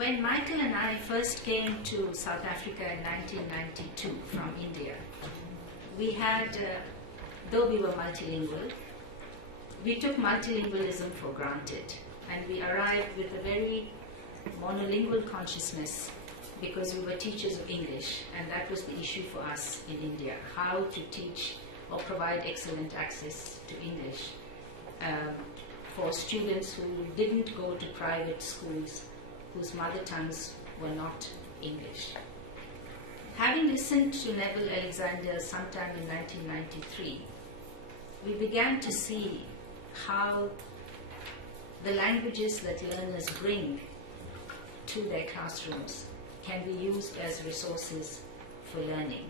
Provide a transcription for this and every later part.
When Michael and I first came to South Africa in 1992 from India, we had, though we were multilingual, we took multilingualism for granted, and we arrived with a very monolingual consciousness because we were teachers of English, and that was the issue for us in India, how to teach or provide excellent access to English for students who didn't go to private schools whose mother tongues were not English. Having listened to Neville Alexander sometime in 1993, we began to see how the languages that learners bring to their classrooms can be used as resources for learning.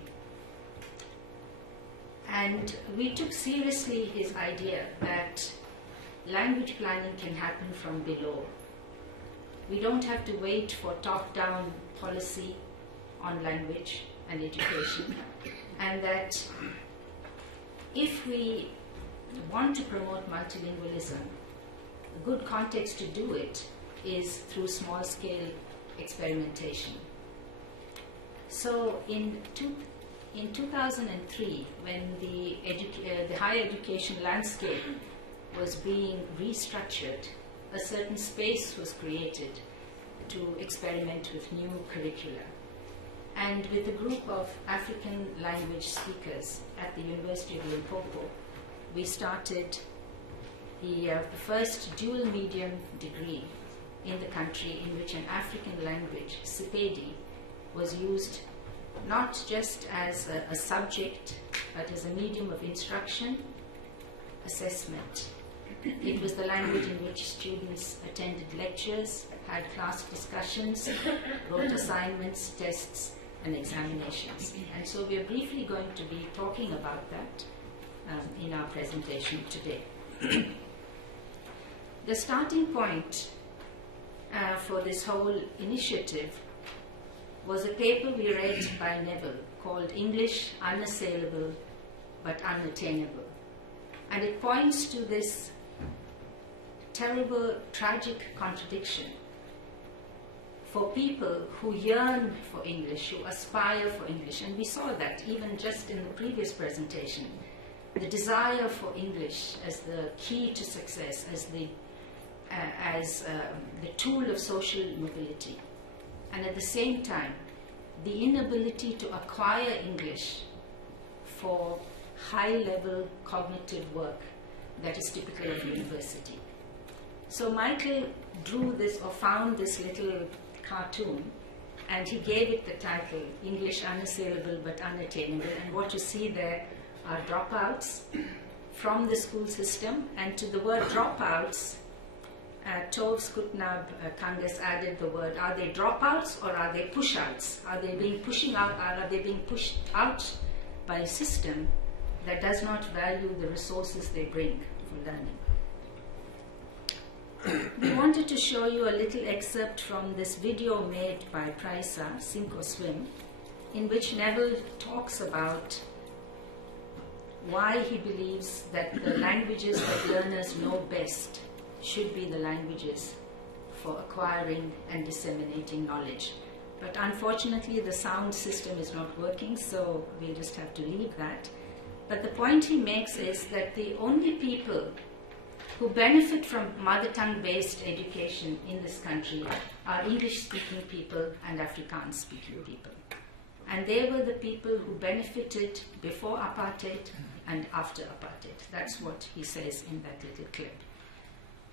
And we took seriously his idea that language planning can happen from below. We don't have to wait for top-down policy on language and education, and that if we want to promote multilingualism, a good context to do it is through small-scale experimentation. So in 2003, when the higher education landscape was being restructured, a certain space was created to experiment with new curricula. And with a group of African language speakers at the University of Limpopo, we started the first dual medium degree in the country in which an African language, Sepedi, was used not just as a subject, but as a medium of instruction, assessment. It was the language in which students attended lectures, had class discussions, wrote assignments, tests, and examinations. And so we are briefly going to be talking about that in our presentation today. The starting point for this whole initiative was a paper we read by Neville called English Unassailable but Unattainable. And it points to this terrible, tragic contradiction for people who yearn for English, who aspire for English. And we saw that even just in the previous presentation. The desire for English as the key to success, as the tool of social mobility. And at the same time, the inability to acquire English for high-level cognitive work that is typical of university. So Michael drew this, or found this little cartoon, and he gave it the title, English Unassailable but Unattainable. And what you see there are dropouts from the school system, and to the word dropouts, Tove Skutnab Kangas added the word, are they dropouts or are they push-outs? Are they being pushing out, or are they being pushed out by a system that does not value the resources they bring for learning? We wanted to show you a little excerpt from this video made by Praisa, Sink or Swim, in which Neville talks about why he believes that the languages that learners know best should be the languages for acquiring and disseminating knowledge. But unfortunately, the sound system is not working, so we just have to leave that. But the point he makes is that the only people who benefit from mother tongue-based education in this country are English-speaking people and Afrikaans-speaking people. And they were the people who benefited before apartheid and after apartheid. That's what he says in that little clip.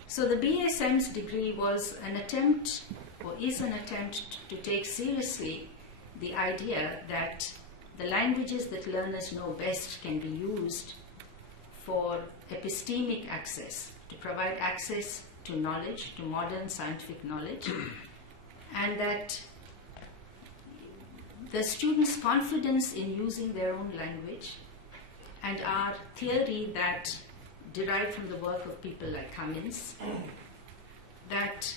So the BSM's degree was an attempt, or is an attempt, to take seriously the idea that the languages that learners know best can be used for epistemic access, to provide access to knowledge, to modern scientific knowledge, and that the students' confidence in using their own language and our theory that derived from the work of people like Cummins, that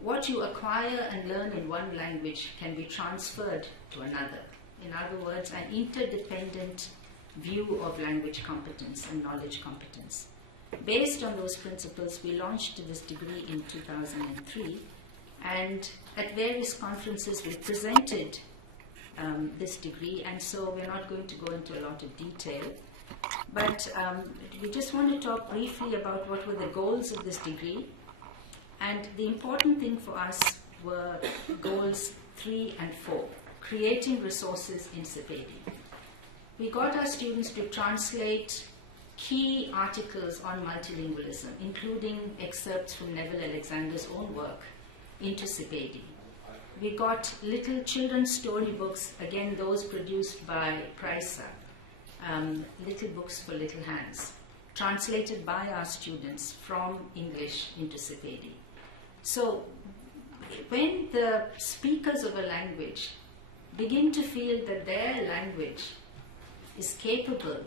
what you acquire and learn in one language can be transferred to another. In other words, an interdependent view of language competence and knowledge competence. Based on those principles, we launched this degree in 2003, And at various conferences we presented this degree, and so we're not going to go into a lot of detail. But we just want to talk briefly about what were the goals of this degree. And the important thing for us were goals 3 and 4, creating resources in Sepedi. We got our students to translate key articles on multilingualism, including excerpts from Neville Alexander's own work, into Sepedi. We got little children's storybooks, again those produced by Prisa, little books for little hands, translated by our students from English into Sepedi. So when the speakers of a language begin to feel that their language is capable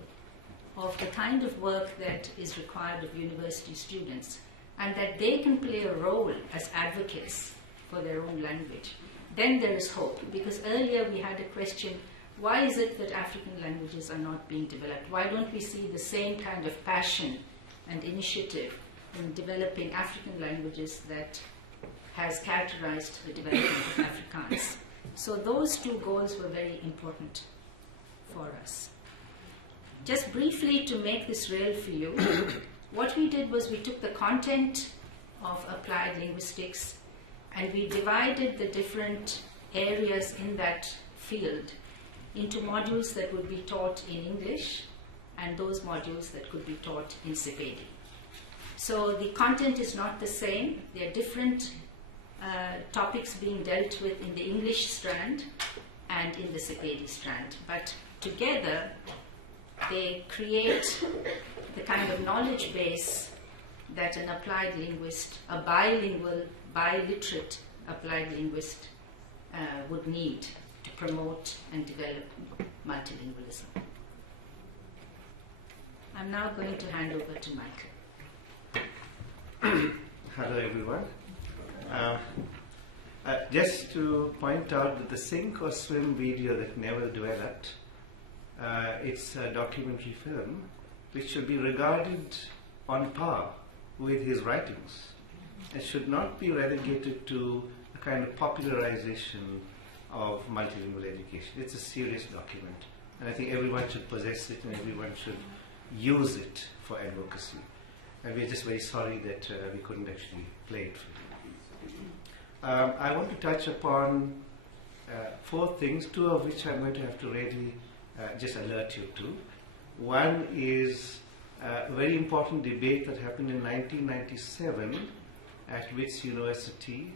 of the kind of work that is required of university students, and that they can play a role as advocates for their own language, then there is hope. Because earlier we had a question, why is it that African languages are not being developed? Why don't we see the same kind of passion and initiative in developing African languages that has characterized the development of Afrikaans? So those two goals were very important for us. Just briefly to make this real for you, what we did was we took the content of applied linguistics and we divided the different areas in that field into modules that would be taught in English and those modules that could be taught in Sepedi. So the content is not the same. There are different topics being dealt with in the English strand and in the Sepedi strand. But together, they create the kind of knowledge base that an applied linguist, a bilingual, biliterate applied linguist would need to promote and develop multilingualism. I'm now going to hand over to Michael. Hello everyone. Just to point out that the Sink or Swim video that Neville developed, it's a documentary film which should be regarded on par with his writings. It should not be relegated to a kind of popularization of multilingual education. It's a serious document, and I think everyone should possess it and everyone should use it for advocacy. And we're just very sorry that we couldn't actually play it for you. I want to touch upon 4 things, 2 of which I'm going to have to really just alert you to. One is a very important debate that happened in 1997 at Wits University,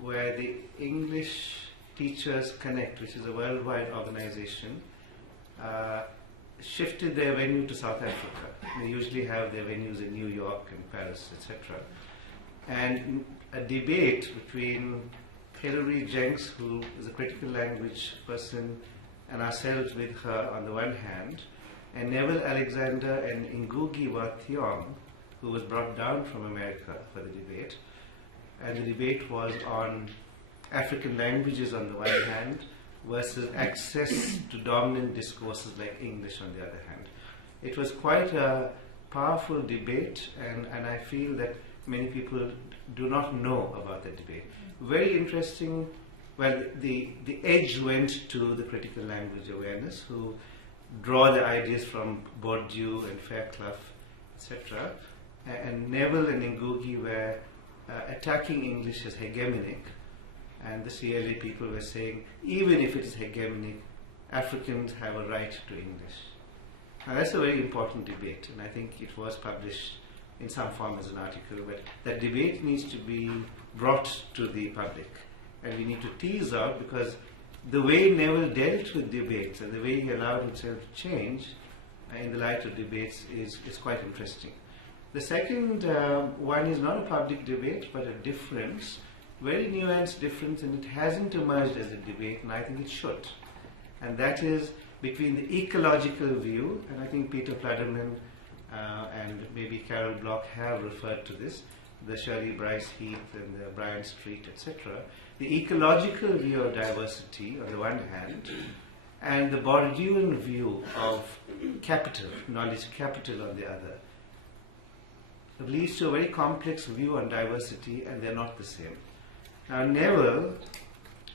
where the English Teachers Connect, which is a worldwide organization, shifted their venue to South Africa. They usually have their venues in New York and Paris, etc. And a debate between Hilary Jenks, who is a critical language person, and ourselves with her on the one hand, and Neville Alexander and Ngugi wa Thiong'o, who was brought down from America for the debate. And the debate was on African languages on the one hand versus access to dominant discourses like English on the other hand. It was quite a powerful debate, and I feel that many people do not know about that debate. Very interesting. Well, the edge went to the critical language awareness, who draw the ideas from Bourdieu and Fairclough, etc. And Neville and Ngugi were attacking English as hegemonic, and the CLA people were saying, even if it is hegemonic, Africans have a right to English. Now that's a very important debate, and I think it was published in some form as an article, but that debate needs to be brought to the public. And we need to tease out, because the way Neville dealt with debates and the way he allowed himself to change in the light of debates is quite interesting. The second one is not a public debate, but a difference, very nuanced difference, and it hasn't emerged as a debate, and I think it should. And that is between the ecological view, and I think Peter Pladerman and maybe Carol Block have referred to this, the Shirley Bryce Heath and the Bryan Street, etc. The ecological view of diversity on the one hand, and the Bourdieuan view of capital, knowledge capital on the other. It leads to a very complex view on diversity, and they're not the same. Now Neville,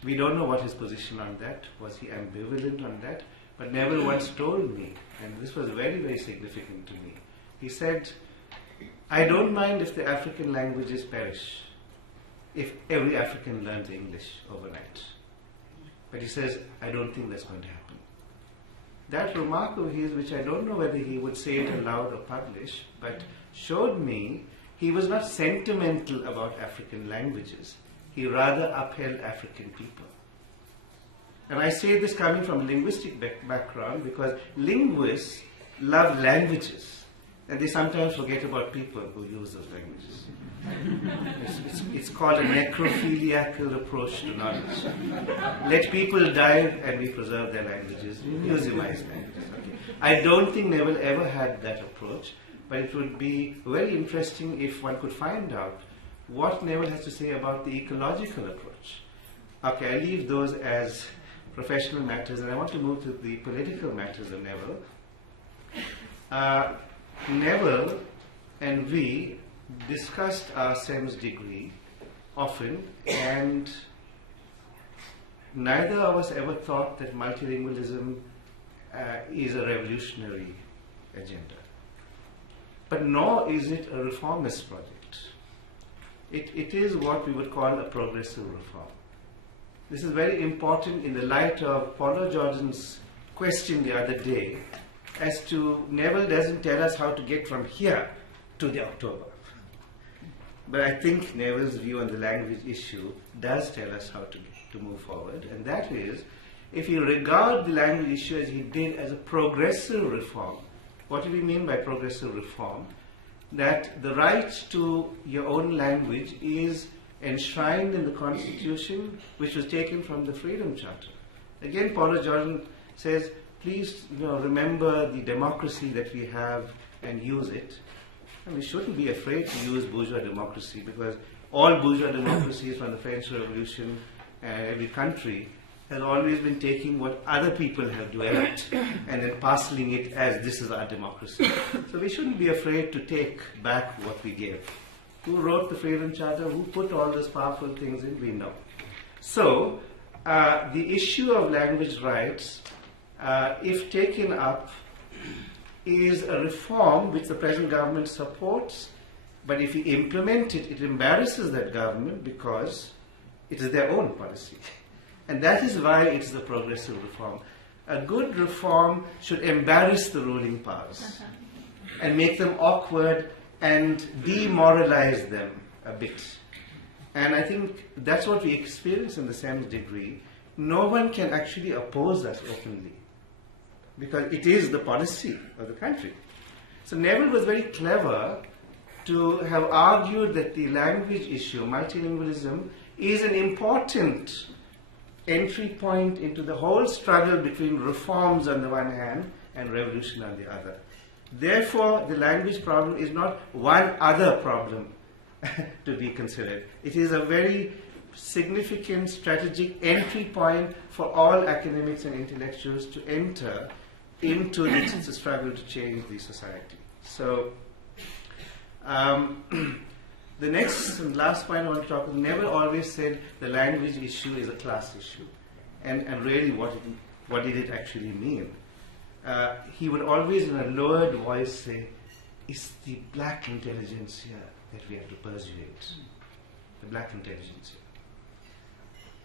we don't know what his position on that, was he ambivalent on that, but Neville once told me, and this was very, very significant to me, he said, I don't mind if the African languages perish, if every African learns English overnight. But he says, I don't think that's going to happen. That remark of his, which I don't know whether he would say it aloud or publish, but showed me he was not sentimental about African languages. He rather upheld African people. And I say this coming from a linguistic background because linguists love languages and they sometimes forget about people who use those languages. It's called a necrophiliacal approach to knowledge. Let people die and we preserve their languages. We museumize languages. Okay. I don't think Neville ever had that approach, but it would be very interesting if one could find out what Neville has to say about the ecological approach. Okay, I leave those as professional matters and I want to move to the political matters of Neville. Neville and we discussed our SEMS degree often, and neither of us ever thought that multilingualism is a revolutionary agenda. But nor is it a reformist project. It is what we would call a progressive reform. This is very important in the light of Paulo Jordan's question the other day as to Neville doesn't tell us how to get from here to the October. But I think Neville's view on the language issue does tell us how to move forward, and that is, if you regard the language issue as he did as a progressive reform. What do we mean by progressive reform? That the right to your own language is enshrined in the Constitution, which was taken from the Freedom Charter. Again, Paulo Jordan says, please remember the democracy that we have and use it. And we shouldn't be afraid to use bourgeois democracy, because all bourgeois democracies from the French Revolution and every country has always been taking what other people have developed and then parceling it as this is our democracy. So we shouldn't be afraid to take back what we gave. Who wrote the Freedom Charter? Who put all those powerful things in? We know. So the issue of language rights, if taken up, is a reform which the present government supports, but if you implement it, it embarrasses that government because it is their own policy. And that is why it's the progressive reform. A good reform should embarrass the ruling powers and make them awkward and demoralize them a bit. And I think that's what we experience in the SEMS degree. No one can actually oppose us openly, because it is the policy of the country. So Neville was very clever to have argued that the language issue, multilingualism, is an important entry point into the whole struggle between reforms on the one hand and revolution on the other. Therefore, the language problem is not one other problem to be considered. It is a very significant strategic entry point for all academics and intellectuals to enter into the struggle to change the society. So, the next and last point I want to talk about, Neville always said the language issue is a class issue. And really, what did it actually mean? He would always, in a lowered voice, say, it's the black intelligentsia that we have to persuade. The black intelligentsia.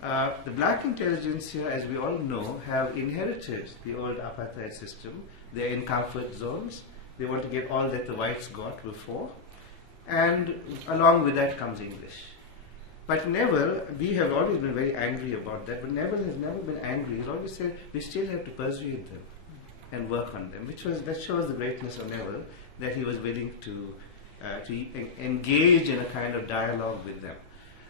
The black intelligentsia, as we all know, have inherited the old apartheid system. They're in comfort zones. They want to get all that the whites got before. And along with that comes English. But Neville, we have always been very angry about that, but Neville has never been angry. He's always said, we still have to persuade them and work on them, that shows the greatness of Neville, that he was willing to engage in a kind of dialogue with them.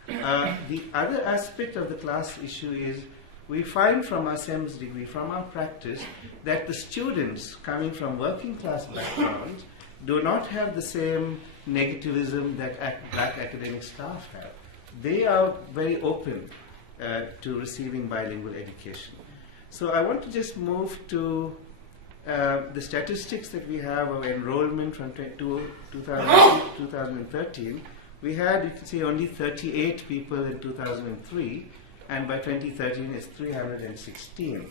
The other aspect of the class issue is, we find from our SEMS degree, from our practice, that the students coming from working class backgrounds do not have the same negativism that black academic staff have. They are very open to receiving bilingual education. So I want to just move to the statistics that we have of enrollment from 2013, We had, you can see, only 38 people in 2003, and by 2013 it's 316.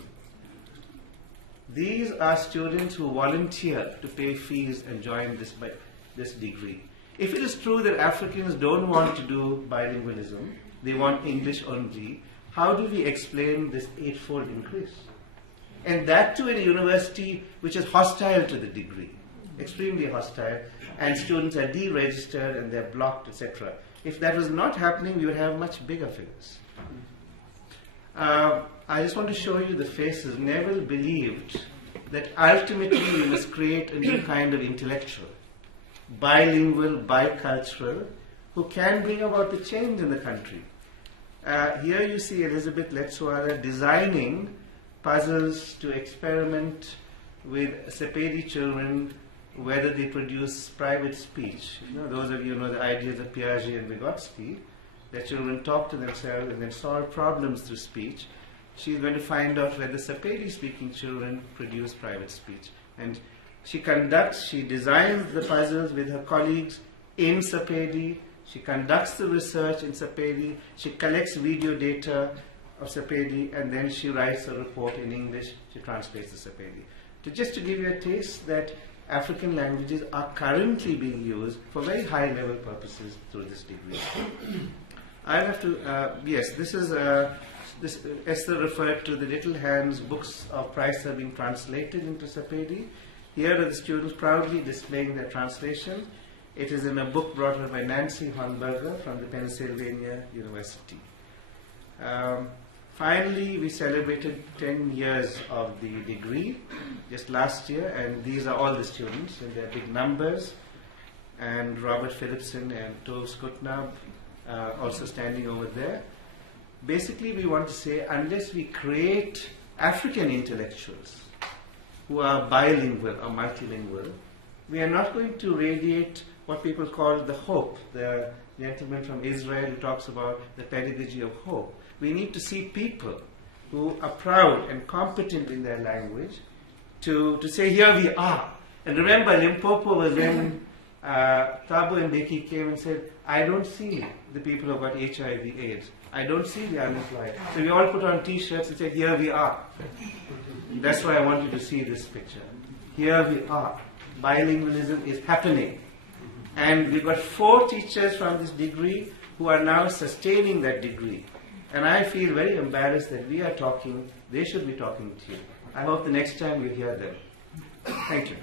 These are students who volunteer to pay fees and join this degree. If it is true that Africans don't want to do bilingualism, they want English only, how do we explain this 8-fold increase? And that too in a university which is hostile to the degree, extremely hostile, and students are deregistered and they're blocked, etc. If that was not happening, we would have much bigger figures. I just want to show you the faces. Neville believed that ultimately we must create a new kind of intellectual, bilingual, bicultural, who can bring about the change in the country. Here you see Elizabeth Letsuara designing puzzles to experiment with Sepedi children, whether they produce private speech. You know, those of you know the ideas of Piaget and Vygotsky, that children talk to themselves and then solve problems through speech. She's going to find out whether Sepedi-speaking children produce private speech. And she designs the puzzles with her colleagues in Sepedi. She conducts the research in Sepedi. She collects video data of Sepedi, and then she writes a report in English. She translates the Sepedi. Just to give you a taste that African languages are currently being used for very high-level purposes through this degree. I have to, yes, this Esther referred to the Little Hands books of Price are being translated into Sepedi. Here are the students proudly displaying their translation. It is in a book brought up by Nancy Hornberger from the Pennsylvania University. Finally, we celebrated 10 years of the degree just last year, and these are all the students in their big numbers, and Robert Phillipson and Tove Skutnab also standing over there. Basically, we want to say, unless we create African intellectuals who are bilingual or multilingual, we are not going to radiate what people call the hope. The gentleman from Israel who talks about the pedagogy of hope. We need to see people who are proud and competent in their language to say, here we are. And remember, Limpopo was when Thabo and Mbeki came and said, I don't see the people who got HIV/AIDS. I don't see the unemployed. So we all put on t-shirts and said, here we are. That's why I want you to see this picture. Here we are. Bilingualism is happening. And we've got 4 teachers from this degree who are now sustaining that degree. And I feel very embarrassed that we are talking, they should be talking to you. I hope the next time you hear them. Thank you.